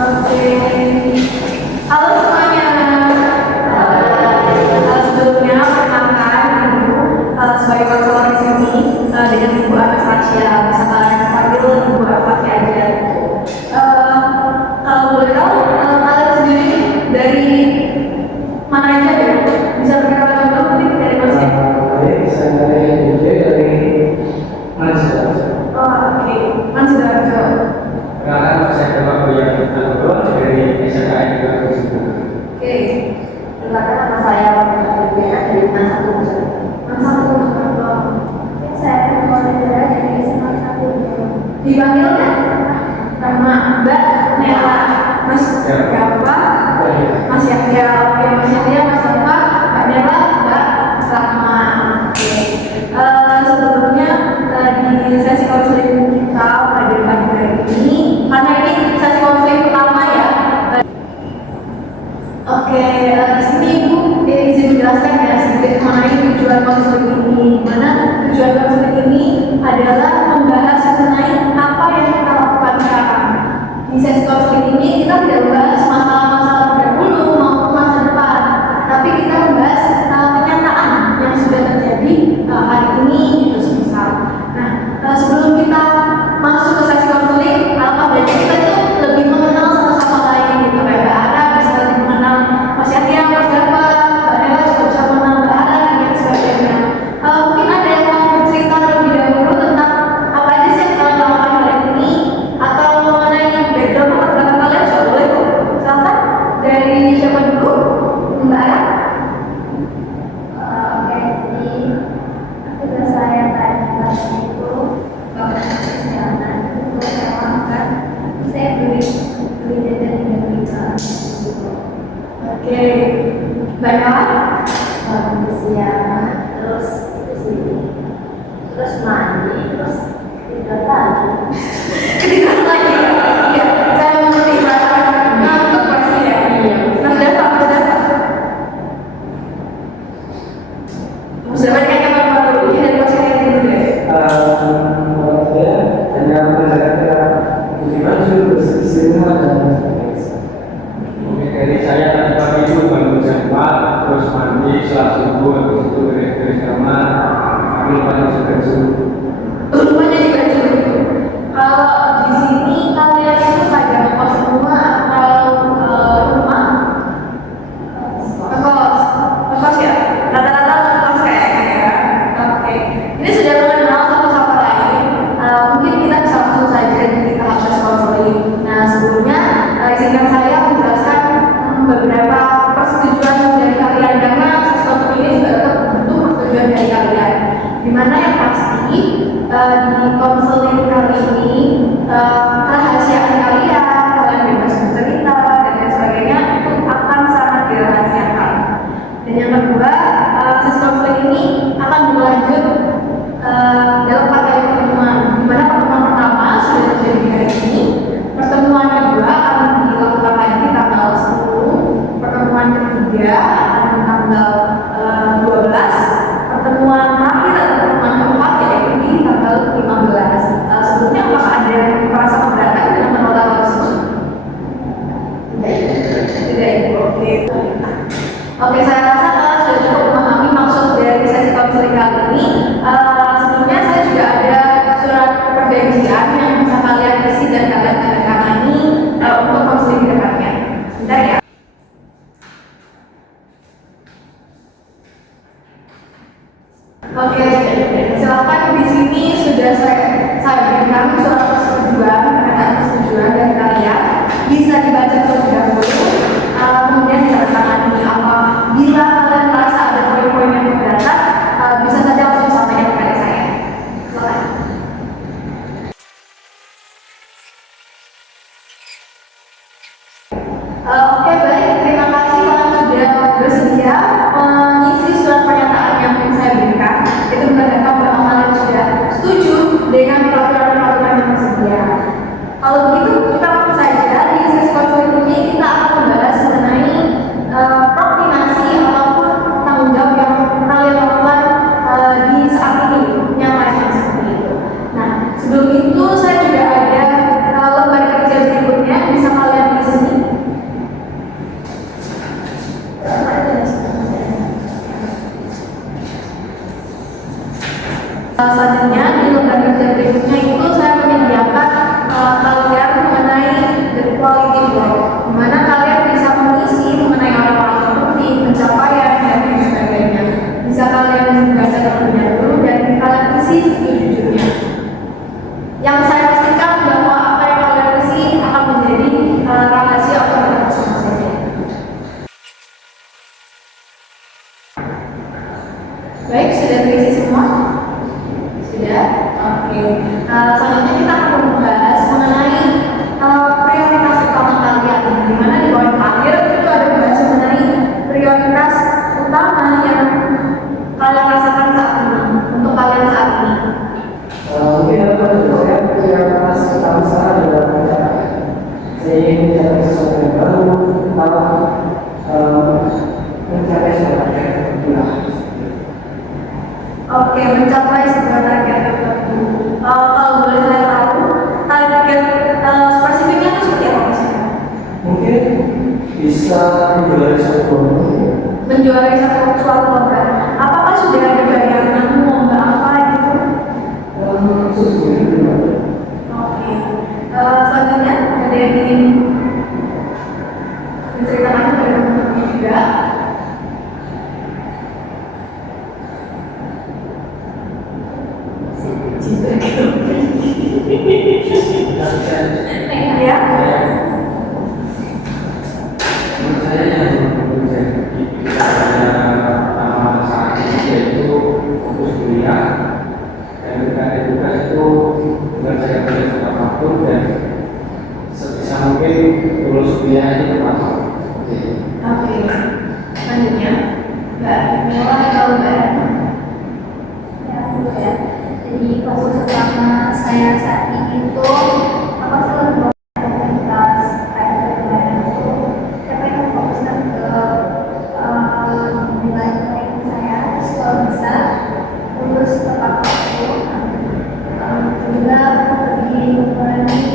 Oke. Halo semuanya. Sebelumnya perkenalkan sebagai konselor di sini dengan Ibu Anastasia, bisa kalian panggil Ibu Afati aja. Kalau boleh tahu kalian sendiri dari mana aja ya? Bisa perkenalkan dulu mungkin dari Mas ya? Baik, saya dari Mansidarjo. Oh, oke. Mansidarjo. Sekarang saya coba kuliah dari SKN juga tersebut. Oke. Perkenalkan nama saya Diana dari Man 1. Man 1. Saya Koordinator dari SMA 1. Dipanggil kan? Nama Mbak Nela. Mas siapa? Mas Yahya. Oke, Mas Yahya, Mas siapa? Mbak Nela, Mbak Rahma. Oke. Sebelumnya di sesi konseling kita pada pagi hari ini, karena ini sesi konseling pertama ya. Oke, di sini Ibu izin menjelaskan ya sedikit mengenai tujuan konseling ini. Mana tujuan konseling ini adalah membahas mengenai apa yang kita lakukan sekarang. Di sesi konseling ini kita tidak membahas masalah-masalah terdahulu maupun masa depan, tapi kita membahas kenyataan yang sudah terjadi hari ini gitu semisal. Nah, sebelum kita masuk ke sesi konseling, apa kita itu lebih mengenal satu sama lain gitu kayak Mbak Ara bisa lebih mengenal Mas Yahya, Mas Java, Mbak Nela juga bisa mengenal Mbak Ara dan sebagainya. Mungkin ada yang mau bercerita terlebih dahulu tentang apa aja sih yang kalian lakukan hari ini atau mengenai background latar belakang kalian juga boleh kok. Silakan dari siapa dulu? Mbak Ara. Oke, jadi tugas saya tadi itu kesehatan itu saya lakukan. Saya beli jajan di Oke, Mbak Nela. siang, terus mandi, terus tidur lagi. Ketika lagi, iya, saya mengerti perasaan ngantuk pasti ya. Iya. Mas Dava, Mas Dava. Mas Dava kayaknya baru ini dari Mas Yahya dulu deh. Menurut saya hanya menjaga bagaimana sudah bersih rumah dan mungkin dari saya tadi pagi itu bangun jam 4, terus mandi setelah subuh, terus itu dari kamar, ambil pada sudah Rumahnya juga gitu. Kalau di sini kalian itu pada ngekos semua atau rumah? Ngekos ya? Rata-rata ngekos kayaknya ya. Oke. Ini sudah mengenal satu sama lain. Mungkin kita bisa langsung saja di tahap tes konseling. Nah, sebelumnya izinkan saya menjelaskan beberapa persetujuan dari kalian karena tes konseling ini juga tetap butuh persetujuan dari kalian. Dimana yang pasti di konseling kali ini kerahasiaan kalian bebas bercerita dan lain sebagainya itu akan sangat dirahasiakan. Dan yang kedua, sesi konseling ini akan berlanjut dalam 4 kali pertemuan. Di mana pertemuan pertama sudah terjadi di hari ini, pertemuan kedua akan dilakukan lagi tanggal 10, pertemuan ketiga akan tanggal 12, pertemuan terakhir atau pertemuan keempat yaitu di tanggal 15. Sebelumnya apakah ada yang merasa keberatan dengan menolak tersebut? Tidak, Ibu. Oke. Oke, saya rasa kalian sudah cukup memahami maksud dari sesi konseling kali ini. Sebelumnya saya juga ada surat perjanjian yang bisa kalian isi dan kalian tandatangani untuk konseling ke depannya. Sebentar ya. Oke, silakan di sini sudah saya berikan surat persetujuan, pernyataan persetujuan dari kalian. Bisa dibaca terlebih dahulu, kemudian ditandatangani. Bila kalian merasa ada poin-poin yang keberatan, bisa saja langsung sampaikan kepada saya. Silakan. Oke, baik. Terima kasih kalian sudah bersedia mengisi surat pernyataan yang saya berikan. Itu menandakan bahwa kalian sudah setuju dengan peraturan-peraturan yang tersedia. Kalau begitu, kita langsung saja di sesi konseling ini kita akan membahas mengenai koordinasi ataupun tanggung jawab yang kalian lakukan di saat ini, yang lainnya seperti itu. Nah, sebelum itu saya juga ada lembar kerja berikutnya bisa kalian isi menjual satu menjuarai suatu lomba. Apakah sudah ada bayangan lomba apa gitu? sesungguhnya belum ada. Oke. Selanjutnya ada yang ingin menceritakan dari teman-teman juga? Ya. Menurut saya yang menjadi pertama saat ini yaitu fokus kuliah dan ketika tugas itu mengerjakan tugas apapun dan sebisa mungkin lulus kuliah ini tepat waktu. Oke. Selanjutnya, Mbak Mila atau Mbak Erna? Ya, dulu ya. Jadi fokus utama saya saat ini itu apa selalu komunitas kayak itu saya pengen fokuskan ke nilai-nilai saya terus kalau bisa lulus tepat waktu juga lebih mengurangi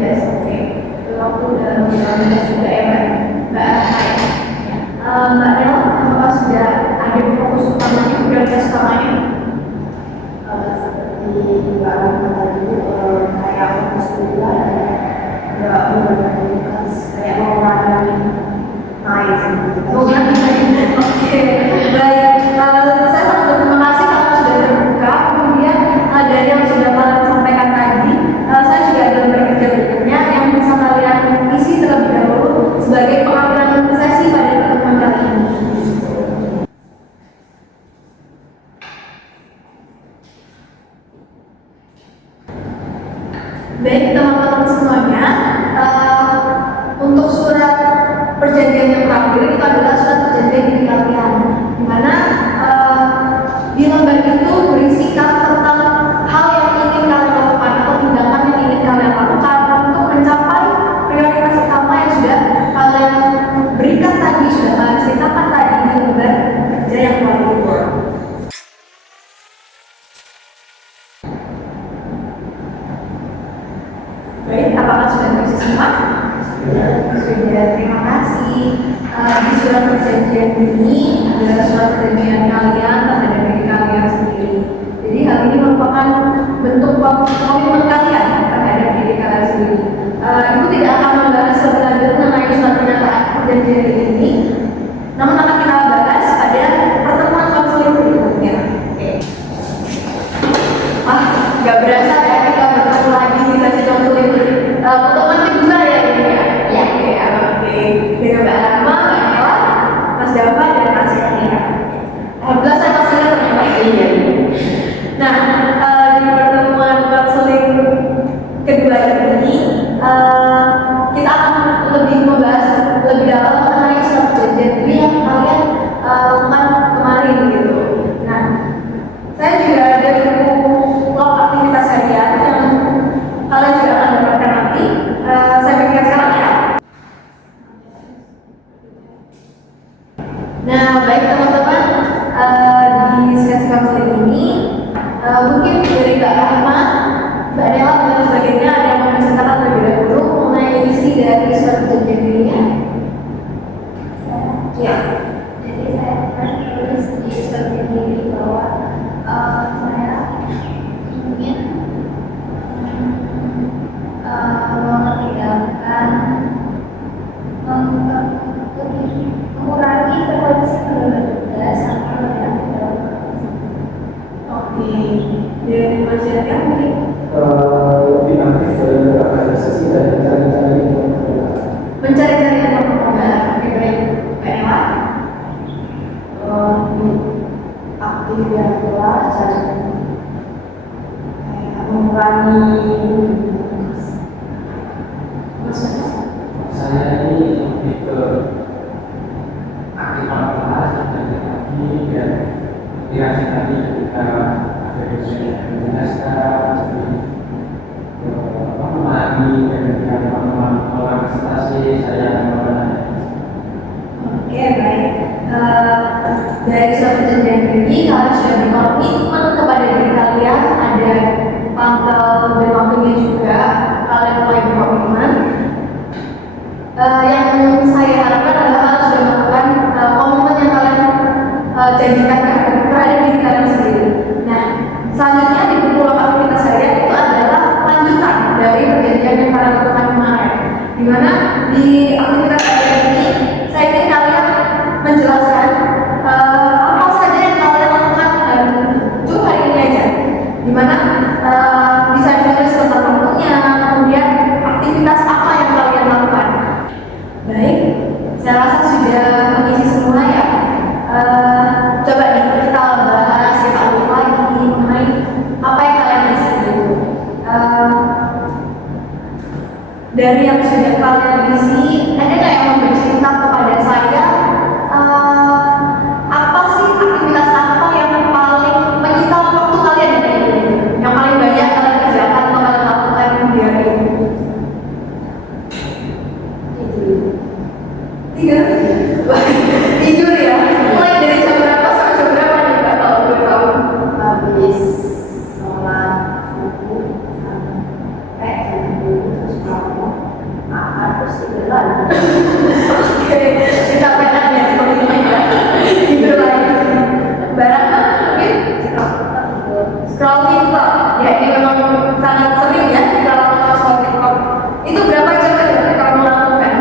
Yes, oke. Waktu dalam menjalani juga ya Mbak. Mbak Erna ya. Mbak Nel, apakah sudah ada fokus utamanya, prioritas utamanya? seperti Mbak Rama tadi kayak fokus kuliah dan nggak berfokus kayak mengurangi naik gitu. Bukan. Oke, baik. Saya sangat berterima kasih karena sudah terbuka. Kemudian dari yang sudah kalian sampaikan tadi, saya juga ada beberapa kerja berikutnya yang bisa kalian isi terlebih dahulu sebagai pengambilan sesi pada pertemuan kali ini. Baik teman-teman semuanya, untuk surat perjanjian yang terakhir itu adalah surat perjanjian diri kalian, di mana di lembar itu berisikan tentang hal yang ingin kalian lakukan atau tindakan yang ingin kalian lakukan untuk mencapai prioritas utama yang sudah kalian berikan tadi, sudah kalian ceritakan tadi di lembar kerja yang lalu. Baik, apakah sudah terisi semua? Sudah, terima kasih. Di surat perjanjian ini adalah surat perjanjian kalian terhadap diri kalian sendiri. Jadi hal ini merupakan bentuk komitmen kalian terhadap diri kalian sendiri. Ibu tidak akan membahas lebih lanjut mengenai surat pernyataan perjanjian ini, namun akan kita bahas pada pertemuan konseling berikutnya. Oke. Gak berasa ya kita bertemu lagi di sesi konseling pertemuan kedua ya ini ya. Ya, oke. Dengan Mbak Rama, Mbak Nela, Mas Dava dan Mas Yani. Alhamdulillah saya konseling ternyata iya. Nah, di pertemuan konseling kedua ini kita akan lebih membahas lebih dalam mengenai surat perjanjian yang kalian lakukan kemarin gitu. Nah, saya juga ada buku log aktivitas harian yang kalian juga akan dapatkan nanti. Saya berikan sekarang ya. Nah, baik teman-teman, di sesi konseling ini mungkin dari Mbak Rahma, Mbak Nela dan sebagainya ada yang mau menceritakan terlebih dahulu mengenai isi dari surat perjanjian dirinya. Ya. Jadi saya pernah tulis di surat diri bahwa saya ingin meninggalkan mengurangi frekuensi berbeda sampai dalam Oke. Dan Mas Yani mungkin Lebih aktif dalam berorganisasi dan mencari-cari informasi. mencari-cari informasi. Oke, baik. Mbak Nela. aktif yang kelas dan mengurangi Saya ini lebih ke aktifan kelas dan lagi dan inspirasi tadi ketika ada dosen yang menjelaskan memahami dan dengan teman-teman orang presentasi saya mengenai. Oke, baik. Dari surat perjanjian ini kalian sudah berkomitmen kepada diri kalian, ada tanggal dan waktunya juga kalian mulai berkomitmen. bisa ditulis tentang waktunya, kemudian aktivitas apa yang kalian lakukan. Baik, saya rasa sudah mengisi semua ya. Coba nih kita bahas kita ulik lagi mengenai apa yang kalian isi. Dari yang sudah kalian isi, ada nggak yang mau bercerita kepada saya? Apa sih aktivitas apa yang paling menyita waktu kalian di hari ini? Yang paling banyak kalian kerjakan atau kalian lakukan di hari ini? Tidur. Tidur ya. Mulai dari jam berapa sampai jam berapa nih Mbak, kalau boleh tahu? Habis sholat subuh sampai jam 7 terus makan terus tidur lagi. Oke, kecapean ya seperti ini ya. Tidur lagi. Barang mungkin scroll TikTok. Ya ini memang sangat sering ya kita lakukan scroll TikTok. Itu berapa jam aja yang kamu lakukan?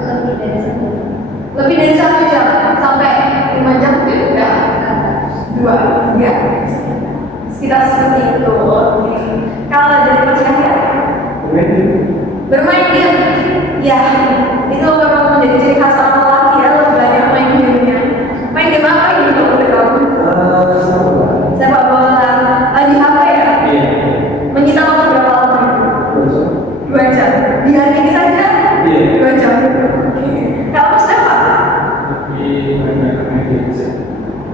Lebih dari 1 jam. Lebih dari 1 jam sampai 5 jam mungkin enggak? 2, ya. Sekitar seperti itu. Oke. Kalau dari Mas Yahya? Bermain game. Ya, itu memang menjadi ciri khas orang lelaki ya, lebih banyak main gamenya. Main game apa ini kalau boleh tahu? Sepak bola. Di HP ya? Iya. Menyita waktu berapa lama itu? 2 jam. Di hari ini saja? Iya. 2 jam. Oke. Kalau Mas Dewa? Tapi banyak main gadget.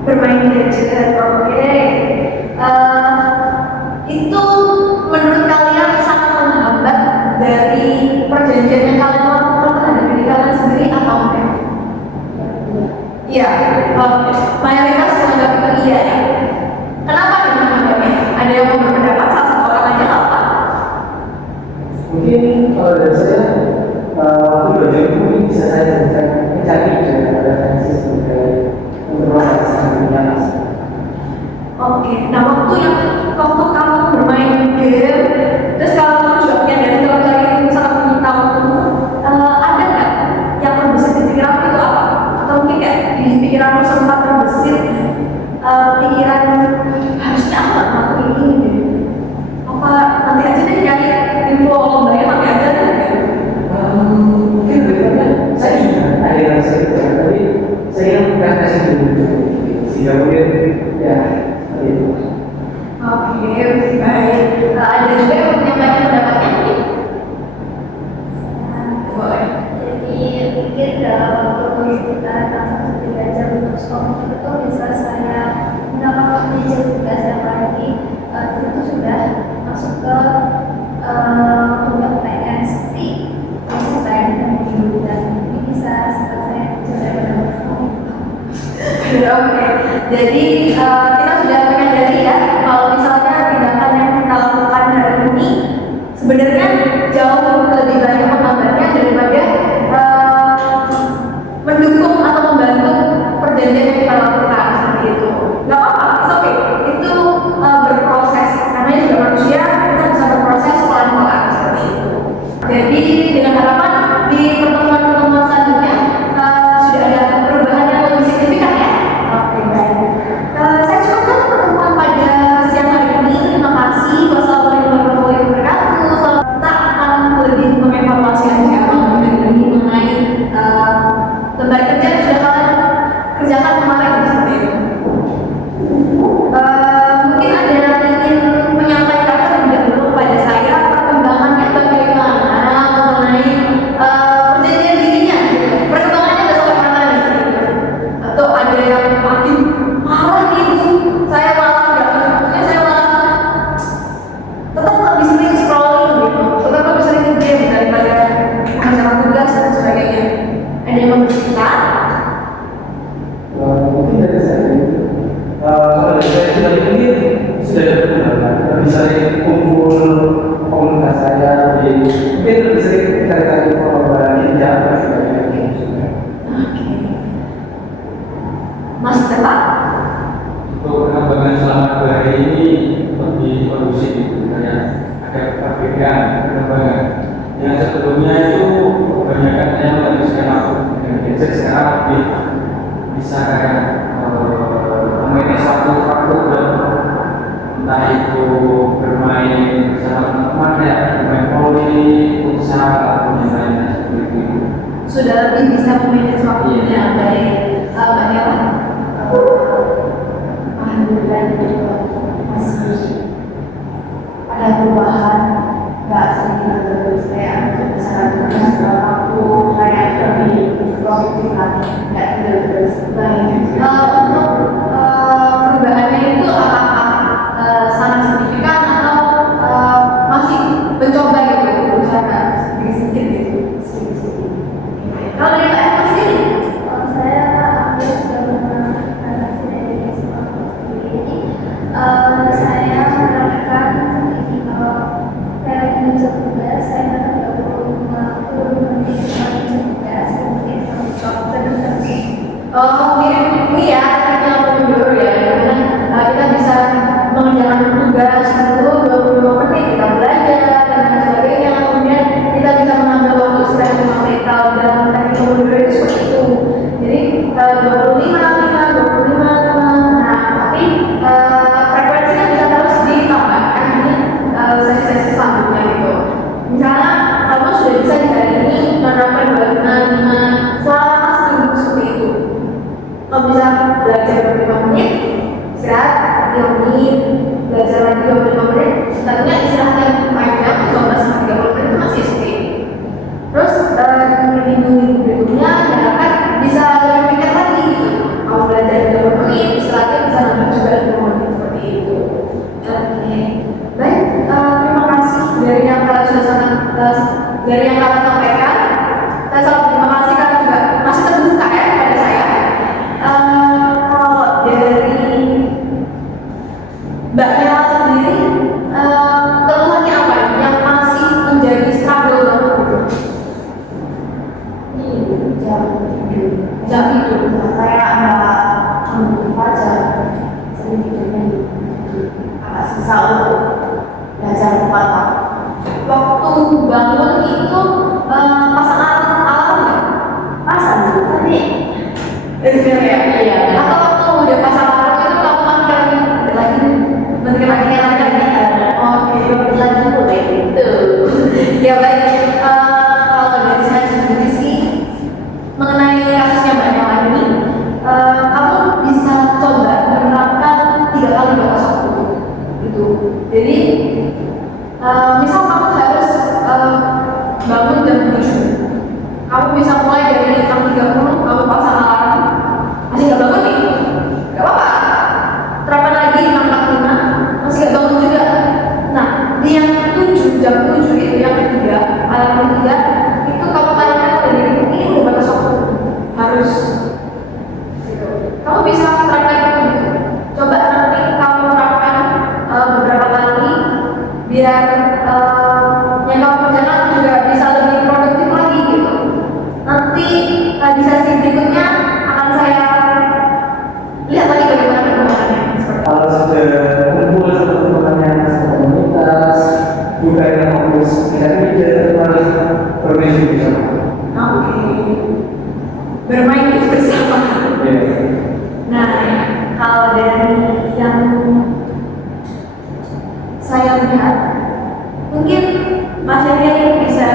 Bermain gadget. Oke. Itu menurut kalian sangat menghambat dari perjanjian yang kalian lakukan terhadap diri kalian sendiri atau enggak? Iya. Oke. Mayoritas menganggap itu iya ya. Kenapa nih menganggapnya? Ada yang mau berpendapat, salah satu orang aja apa? Mungkin kalau dari saya waktu 2 jam itu mungkin bisa saya mencari dengan referensi sebagai memperoleh sangat. Oke. Nah waktu kamu bermain game, terus kalau kamu juga menyadari kalau kalian itu sangat menyita waktumu, ada nggak yang terbesit di pikiranmu itu apa? Atau mungkin kayak di pikiranmu sempat terbesit pikiran harusnya aku nggak ngelakuin ini deh. Apa nanti aja deh nyari info lombanya nanti aja deh. Mungkin berikutnya saya juga ada yang saya kerjakan, tapi saya nggak kasih dulu sehingga mungkin ya seperti itu. Oke, baik. Ada juga yang menyampaikan pendapatnya mungkin? Boleh. Jadi pikir dalam waktu sekitar 3 jam untuk sekolah itu bisa saya gunakan waktunya jam 3 jam lagi itu sudah masuk ke waktunya UTS sih masih saya menuju dan ini bisa setelah saya sudah berlangsung. Oke, jadi kita sudah menyadari ya kalau misalnya tindakan yang kita lakukan hari ini sebenarnya jauh lebih banyak menghambatnya daripada mendukung atau membantu perjanjian yang kita lakukan seperti itu. Gak apa-apa, it's okay. Itu berproses. Namanya juga manusia, kita bisa berproses pelan-pelan seperti itu. Jadi dengan harapan di pertemuan-pertemuan selanjutnya sudah ada perubahan yang lebih signifikan ya. Oke, baik. Ya, baik. Mbak Nela? Alhamdulillah juga masih ada perubahan, nggak sedikit terus kayak misalnya tugas waktu saya lebih produktif lagi, nggak terus baik. Untuk perubahannya itu apakah sangat signifikan atau masih mencoba gitu berusaha sedikit-sedikit gitu? Sedikit-sedikit. Kalau dari Mbak Eva sendiri? Kalau saya ambil sudah mengatasi dari jadi saya menerapkan ini kalau saya lagi menjadi tugas saya tidak perlu menjadi tugas mungkin terus Mirip ini ya, tekniknya Pomodoro ya, karena kita bisa mengerjakan tugas itu 25 menit, kita belajar dan lain sebagainya, kemudian kita bisa mengambil waktu istirahat 5 menit. Kalau dalam teknik Pomodoro itu seperti itu. Jadi 25, 5, 25, 5. Nah, tapi frekuensinya bisa terus ditambahkan di sesi-sesi selanjutnya gitu. Misalnya kamu sudah bisa di hari ini menerapkan 25, 5 selama seminggu seperti itu. Kamu bisa belajar 25 menit, istirahat 5 menit, belajar lagi 25 menit, setelahnya istirahat yang panjang 15 sampai 30 menit itu masih oke. Terus di minggu-minggu berikutnya diharapkan bisa lebih meningkat lagi gitu. Kamu belajar 30 menit, istirahatnya bisa nambah juga 5 menit seperti itu. Oke, baik. Terima kasih dari yang kalian sudah dari yang kalian sampaikan. Saya sangat terima kasih karena juga masih terbuka ya kepada saya. Kalau dari Mbak Nela sendiri, keluhannya apa yang masih menjadi struggle banget gitu? ini jam tidur. Jam tidur. Saya agak fajar sering tidurnya agak susah untuk belajar tepat. Waktu bangun itu pasang alarm ya? Pasang tuh tadi Bener ya? Iya. Atau waktu udah pasang alarm itu kamu matikan lagi? Oke. lagi boleh gitu. Ya baik. Kalau dari saya sendiri sih mengenai kasusnya Mbak Nela ini, kamu bisa coba menerapkan 3 kali batas waktu gitu. Jadi misal kamu harus bangun jam 7, kamu bisa mulai dari 6.30, kamu pasang alarm, masih nggak bangun nih, nggak apa-apa, terapkan lagi 6.45, masih nggak bangun juga. Nah, di yang 7, jam 7 itu yang ketiga, alarm ketiga, itu kamu tanyakan pada diri, ini udah batas waktu, harus gitu. Kamu bisa terapkan itu gitu. Coba nanti kamu terapkan beberapa kali biar yang kamu kerjakan juga bisa lebih produktif lagi gitu. Nanti di sesi berikutnya akan saya lihat lagi bagaimana perkembangannya. Kalau sudah kumpul teman-teman yang komunitas, juga yang fokus tidak harus bermain bersama. Oke. Bermain bersama. Ya. Nah, kalau dari yang saya lihat, mungkin Mas Yahya bisa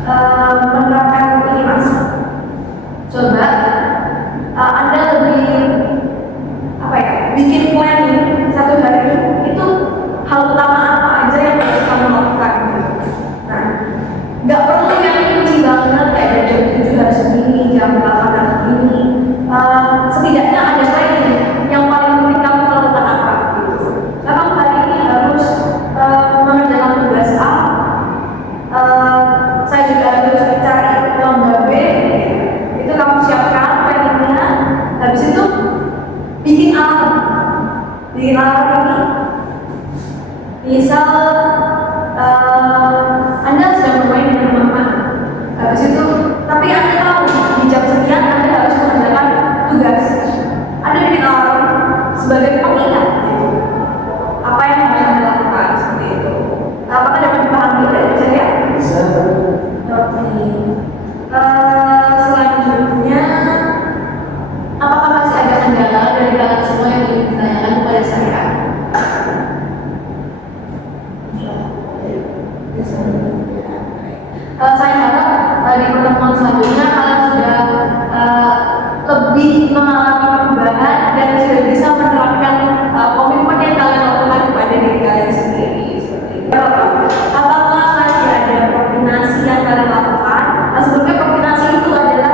menerapkan ini Mas. Coba Anda lebih bikin planning satu hari itu hal utama apa aja yang harus kamu lakukan. Nah, nggak perlu yang rinci banget kayak dari jam 7 harus begini, jam 8 harus begini. Setidaknya ada planning yang paling penting kamu lakukan apa gitu. Nah, kamu hari ini harus mengerjakan tugas A, saya juga harus cari lomba B, itu kamu siapkan planningnya. Habis itu bikin alarm ini. Misal Anda sedang bermain dengan teman-teman, habis itu tapi Anda tahu di jam sekian Anda harus mengerjakan tugas. Anda bikin alarm sebagai pengingat gitu. Apa yang harus Anda lakukan seperti itu. Apakah dapat dipahami dari saya? Bisa. Oke. Selanjutnya, apakah masih ada kendala dari kalian semua yang ingin ditanyakan kepada saya? Saya harap di pertemuan selanjutnya kalian sudah lebih mengalami perubahan dan sudah bisa menerapkan komitmen yang kalian lakukan kepada diri kalian sendiri seperti itu. Apakah masih ada koordinasi yang kalian lakukan? Sebelumnya koordinasi itu adalah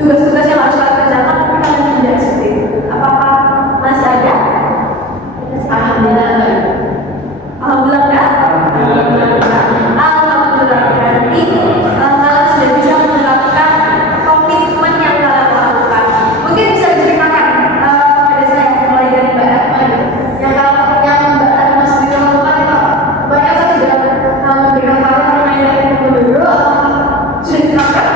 tugas-tugas yang harus kalian kerjakan tapi kalian tidak seperti itu. Apakah masih ada? Alhamdulillah enggak. Alhamdulillah enggak? Alhamdulillah berarti kalian sudah bisa menerapkan komitmen yang kalian lakukan. Mungkin bisa diceritakan kepada saya mulai dari Mbak Erma yang Mbak Erma sendiri lakukan itu apa? Banyak saya sudah memberikan saran mengenai dulu sudah diterapkan.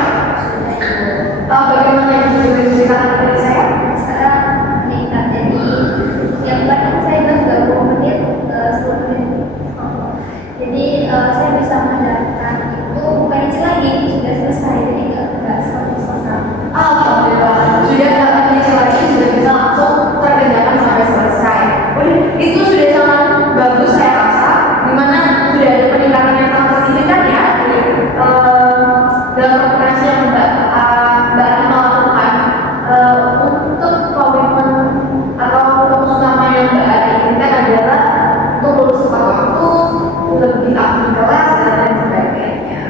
Bagaimana yang bisa diceritakan kepada saya? Sekarang meningkat, jadi yang banyak saya bilang 30 menit, 10 menit. Jadi saya bisa menjalankan itu bukan izin lagi, sudah selesai, jadi nggak selesai. Alhamdulillah sudah dapat nyicil lagi, sudah bisa langsung terkerjakan sampai selesai. Itu sudah sangat bagus saya rasa, dimana sudah ada peningkatan yang sangat signifikan ya dalam komunikasi yang Mbak Erma lakukan untuk komitmen atau fokus utama yang Mbak Erma inginkan adalah untuk lulus tepat waktu, lebih aktif kelas dan lain sebagainya.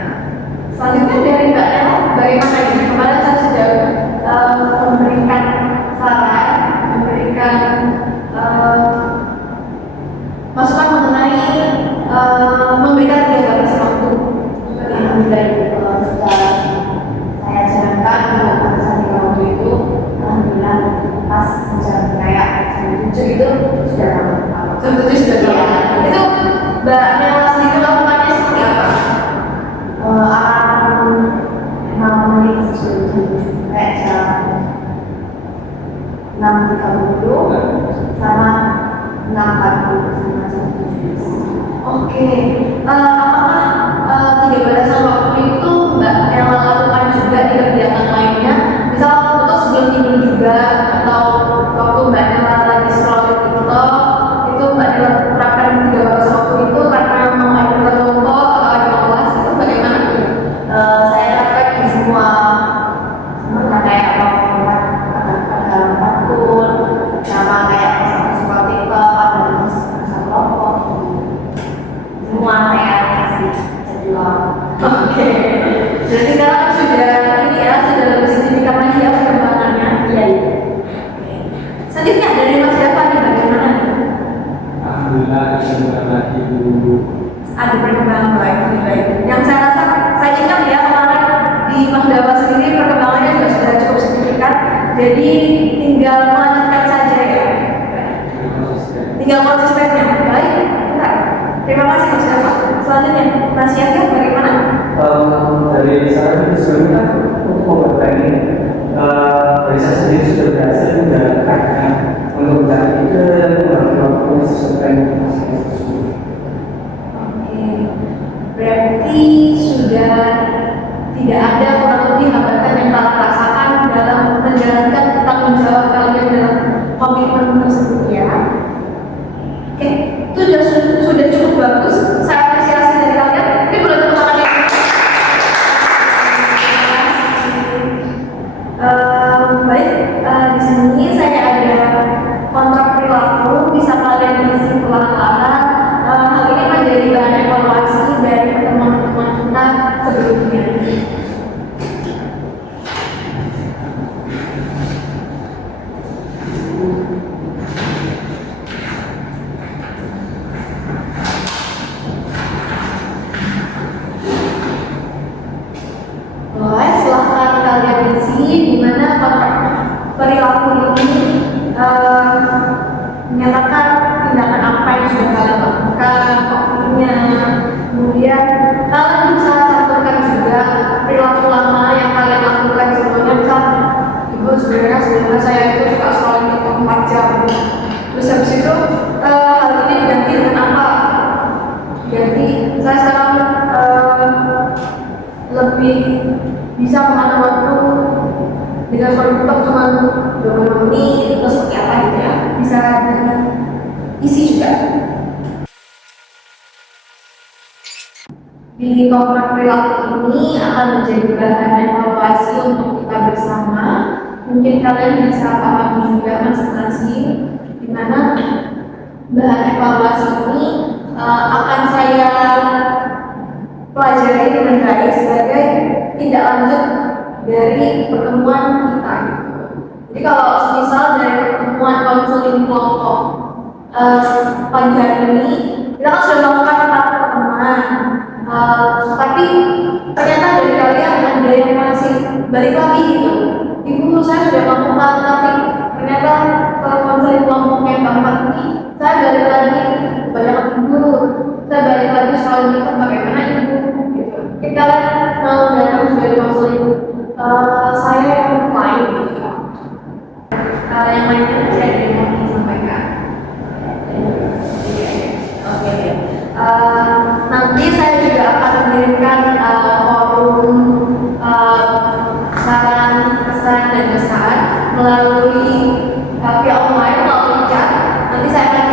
Selanjutnya dari Mbak Erma, bagaimana ini? Kemarin saya sudah memberikan saran, memberikan masukan mengenai memberikan 3 batas waktu. Alhamdulillah setelah saya jalankan dengan batasan 3 waktu itu, alhamdulillah pas jam kayak jam 7 itu sudah lama. Jam 7 sudah jalan. Itu Mbak Nela sendiri lakukannya seperti apa? Akan 6 menit sebelum jam 7 kayak jam 6.30 sama 6.40 sama jam 7. Oke, apakah 3 batasan waktu itu Mbak Nela lakukan juga di kegiatan lainnya? Misal untuk sebelum tidur juga, atau waktu Mbak Nela lagi scroll di TikTok, itu Mbak Nela terapkan 3 batas waktu itu karena mau ada kelompok atau ada kelas, itu bagaimana? Saya terapkan di semua kayak ada parkur, sama kayak pas TikTok, ada kelompok, semua saya kasih jadwal. Oke, jadi sekarang sudah ini ya, sudah lebih signifikan lagi ya perkembangannya. Iya. Selanjutnya dari Mas Java nih bagaimana? Alhamdulillah kita lagi dulu. Ada perkembangan baik. Yang saya rasa saya ingat ya kemarin di Mas Java sendiri perkembangannya juga sudah cukup signifikan. Jadi tinggal melanjutkan saja ya. Tinggal konsistennya. Baik. Benar. Terima kasih Mas Java. Selanjutnya Mas Yahya bagaimana? Dari saran itu sebenarnya untuk membuat ini dari saya sendiri sudah berhasil menjalankan untuk mencari ide dan mengambil waktu sesuai dengan hasilnya tersebut. Oke, berarti sudah tidak ada kurang lebih hambatan yang kalian rasakan dalam menjalankan tanggung jawab kalian dalam komitmen tersebut ya. Oke, itu sudah cukup bagus. Saya apresiasi dari kalian. Ini boleh tepuk tangan ya. Baik, di sini saya ada kontrak perilaku, bisa kalian isi pelan-pelan. Hal ini menjadi bahan evaluasi dari pertemuan-pertemuan kita sebelumnya. Boleh, silahkan kalian isi di mana kontrak perilaku ini menyatakan tindakan apa yang sudah kalian lakukan, waktunya, kemudian kalian bisa cantumkan juga perilaku lama yang kalian lakukan sebelumnya. Misal, ibu sebenarnya saya itu suka scrolling TikTok 4 jam, terus habis itu hal ini diganti dengan apa? Jadi saya sekarang lebih bisa mengatur waktu dengan scrolling TikTok cuma 25 menit atau seperti apa gitu ya, bisa di kontrak perilaku ini akan menjadi bahan evaluasi untuk kita bersama. Mungkin kalian bisa pahami juga masing-masing di mana bahan evaluasi ini akan saya pelajari dengan baik sebagai tindak lanjut dari pertemuan kita. Jadi kalau misal dari pertemuan konseling kelompok pagi hari ini kita kan sudah melakukan 4 pertemuan, tapi ternyata dari kalian ada yang masih balik lagi gitu. Ibu saya sudah melakukan, tapi ternyata konseling kelompok yang keempat ini saya balik lagi banyak tidur, saya balik lagi selalu mikir bagaimana ibu gitu. Jadi kalian mau datang sebagai konseling saya yang lain gitu. Yang lainnya saya ingin sampaikan. Oke. Nanti saya juga akan mengirimkan forum saran, pesan dan pesan melalui via online melalui chat. Nanti saya akan